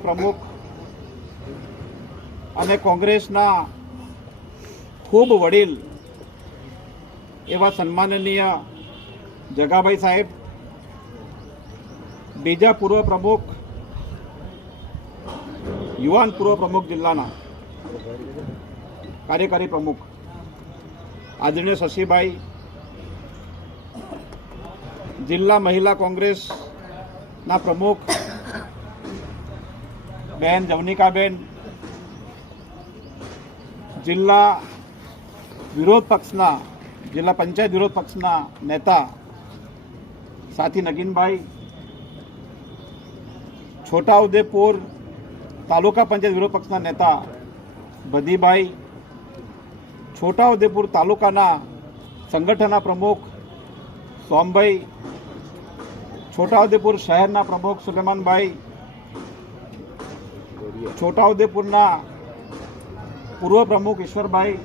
પ્રમુખ અને કોંગ્રેસના ખૂબ વડીલ એવા સન્માનનીય જગાભાઈ સાહેબ, બીજા પૂર્વ પ્રમુખ, યુવાન પૂર્વ પ્રમુખ જિલ્લાના કાર્યકારી પ્રમુખ આદરણીય શશીભાઈ, જિલ્લા મહિલા કોંગ્રેસના પ્રમુખ બેન જવનિકાબેન, જિલ્લા વિરોધ પક્ષના જિલ્લા પંચાયત વિરોધ પક્ષના નેતા સાથી નગીનભાઈ, છોટાઉદેપુર તાલુકા પંચાયત વિરોધ પક્ષના નેતા ભદીભાઈ, છોટાઉદેપુર તાલુકાના સંગઠનના પ્રમુખ સોમભાઈ, છોટાઉદેપુર શહેરના પ્રમુખ સુલેમાનભાઈ, છોટાઉદેપુરના પૂર્વ પ્રમુખ ઈશ્વરભાઈ,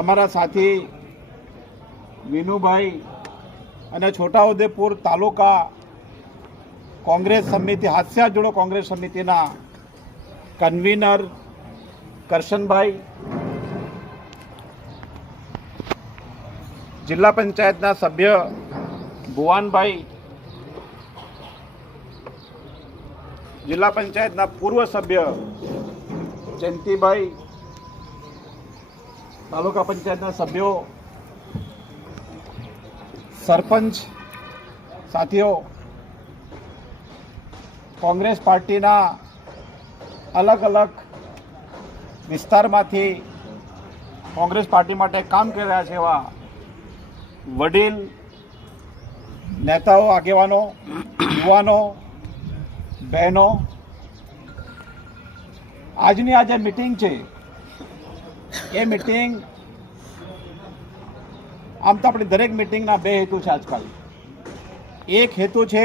અમારા સાથી વિનુભાઈ અને છોટાઉદેપુર તાલુકા કોંગ્રેસ સમિતિ હાસ્યા જોડો કોંગ્રેસ સમિતિના કન્વીનર કરશનભાઈ, જિલ્લા પંચાયતના સભ્ય ભુવાનભાઈ, જિલ્લા પંચાયતના પૂર્વ સભ્ય જયંતિભાઈ, તાલુકા પંચાયતના સભ્યો, સરપંચ સાથીઓ, કોંગ્રેસ પાર્ટીના અલગ અલગ વિસ્તારમાંથી કોંગ્રેસ પાર્ટી માટે કામ કરી રહ્યા છે એવા વડીલ નેતાઓ, આગેવાનો, યુવાનો, બહેનો, આજની આ જે મિટિંગ છે એ મિટિંગ આમ તો આપણી દરેક મિટિંગના બે હેતુ છે આજકાલ. એક હેતુ છે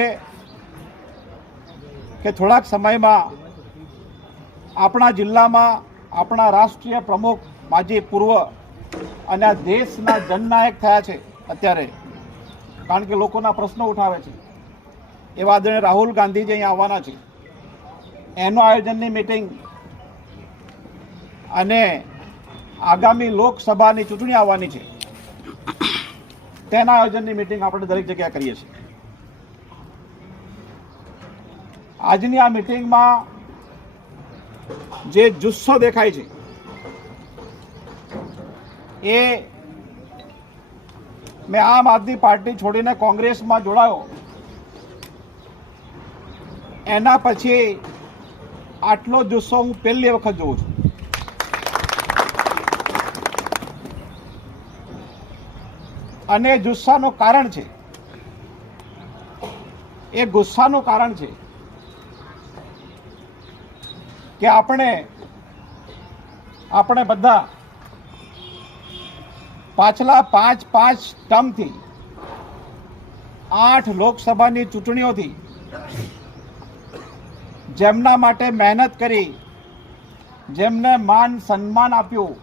કે થોડાક સમયમાં આપણા જિલ્લામાં આપણા રાષ્ટ્રીય પ્રમુખ, માજી પૂર્વ અને આ દેશના જનનાયક થયા છે અત્યારે, કારણ કે લોકોના પ્રશ્નો ઉઠાવે છે એવા આદરણીય રાહુલ ગાંધીજી અહીંયા આવવાના છે. એનું આયોજનની મિટિંગ અને આગામી લોકસભાની ચૂંટણી આવવાની છે તેના આયોજનની મિટિંગ આપણે દરેક જગ્યાએ કરીએ છીએ. આજની આ મિટિંગમાં જે જુસ્સો દેખાય છે એ મેં આમ આદમી પાર્ટી છોડીને કોંગ્રેસમાં જોડાયો એના પછી આટલો જુસ્સો હું પહેલી વખત જોઉં છું. અને જુસ્સાનું કારણ છે, એ ગુસ્સાનું કારણ છે કે આપણે બધા પાછલા પાંચ ટર્મથી 8 લોકસભાની ચૂંટણીઓથી જેમના માટે મહેનત કરી, જેમને માન સન્માન આપ્યું,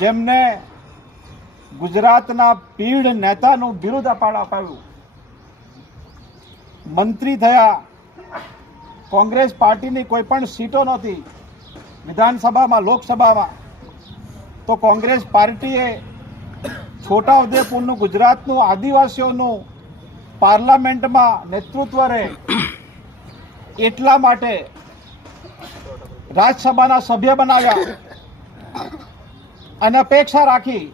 જેમને ગુજરાતના પીઢ નેતાનું બિરુદ અપાવ્યું, મંત્રી થયા, કોંગ્રેસ પાર્ટીની કોઈ પણ સીટો નહોતી વિધાનસભામાં, લોકસભામાં, તો કોંગ્રેસ પાર્ટીએ છોટાઉદેપુરનું, ગુજરાતનું આદિવાસીઓનું પાર્લામેન્ટમાં નેતૃત્વ રહે એટલા માટે રાજ્યસભાના સભ્ય બનાવ્યા અને અપેક્ષા રાખી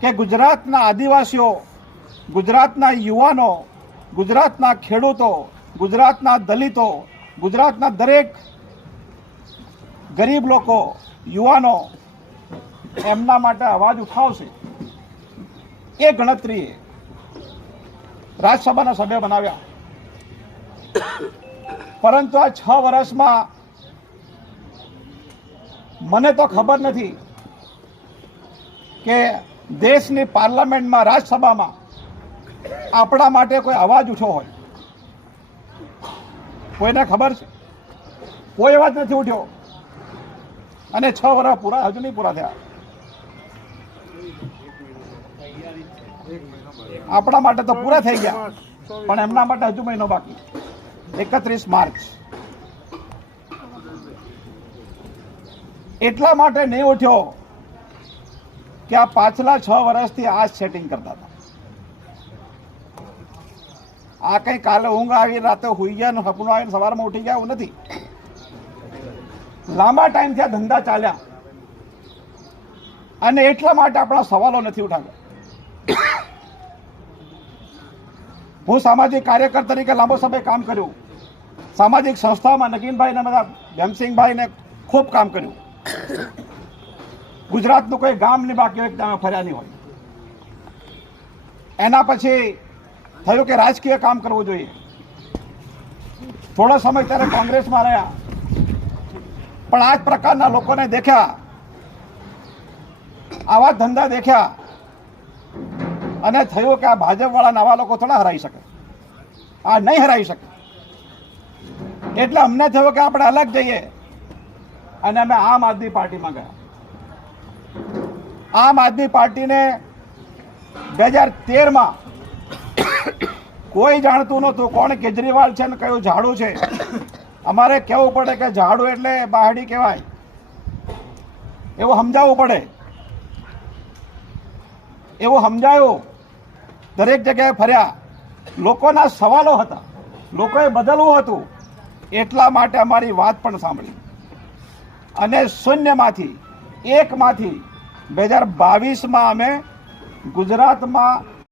કે ગુજરાતના આદિવાસીઓ, ગુજરાતના યુવાનો, ગુજરાતના ખેડૂતો, ગુજરાતના દલિતો, ગુજરાતના દરેક ગરીબ લોકો, યુવાનો એમના માટે અવાજ ઉઠાવશે એ ગણતરીએ રાજ્યસભાના સભ્ય બનાવ્યા. પરંતુ આ 6 વર્ષમાં મને તો ખબર નથી કે દેશની પાર્લામેન્ટમાં, રાજ્યસભામાં આપણા માટે કોઈ અવાજ ઉઠ્યો હોય. કોઈને ખબર છે? કોઈ અવાજ નથી ઉઠ્યો. અને 6 વર્ષ પૂરા હજુ નહીં પૂરા થયા. આપણા માટે તો પૂરા થઈ ગયા, પણ એમના માટે હજુ મહિનો બાકી, 31 માર્ચ. એટલા માટે નહીં ઉઠ્યો કે આ પાછલા 6 વર્ષથી આ સેટિંગ કરતા હતા. આ કઈ કાલે ઊંઘ આવી રાતે હોઈ ગયા ને સપનું આવીને સવારમાં ઉઠી ગયા એવું નથી. લાંબા ટાઈમથી આ ધંધા ચાલ્યા અને એટલા માટે આપણા સવાલો નથી ઉઠાવ્યા. હું સામાજિક કાર્યકર તરીકે લાંબો સમય કામ કર્યું, સામાજિક સંસ્થામાં નગીનભાઈ ને બધા ભીમસિંહભાઈ ને ખૂબ કામ કર્યું. ગુજરાતનું કોઈ ગામ નહીં બાકી હોય ત્યાં ફર્યા નહીં હોય. એના પછી થયું કે રાજકીય કામ કરવું જોઈએ. થોડો સમય ત્યારે કોંગ્રેસમાં રહ્યા, પણ આ જ પ્રકારના લોકોને દેખ્યા, આવા ધંધા દેખ્યા અને થયું કે આ ભાજપવાળા નવા લોકો થોડા હરાઈ શકે, આ નહીં હરાઈ શકે. એટલે અમને થયું કે આપણે અલગ જઈએ અને અમે આમ આદમી પાર્ટીમાં ગયા. આમ આદમી પાર્ટીને 2013માં કોઈ જાણતું નહોતું કોણ કેજરીવાલ છે ને કયું ઝાડુ છે. અમારે કહેવું પડે કે ઝાડુ એટલે બહાડી કહેવાય, એવું સમજાવવું પડે. એવું સમજાયું, દરેક જગ્યાએ ફર્યા, લોકોના સવાલો હતા, લોકોએ બદલવું હતું, એટલા માટે અમારી વાત પણ સાંભળી અને શૂન્યમાંથી 1માંથી 2022માં અમે ગુજરાતમાં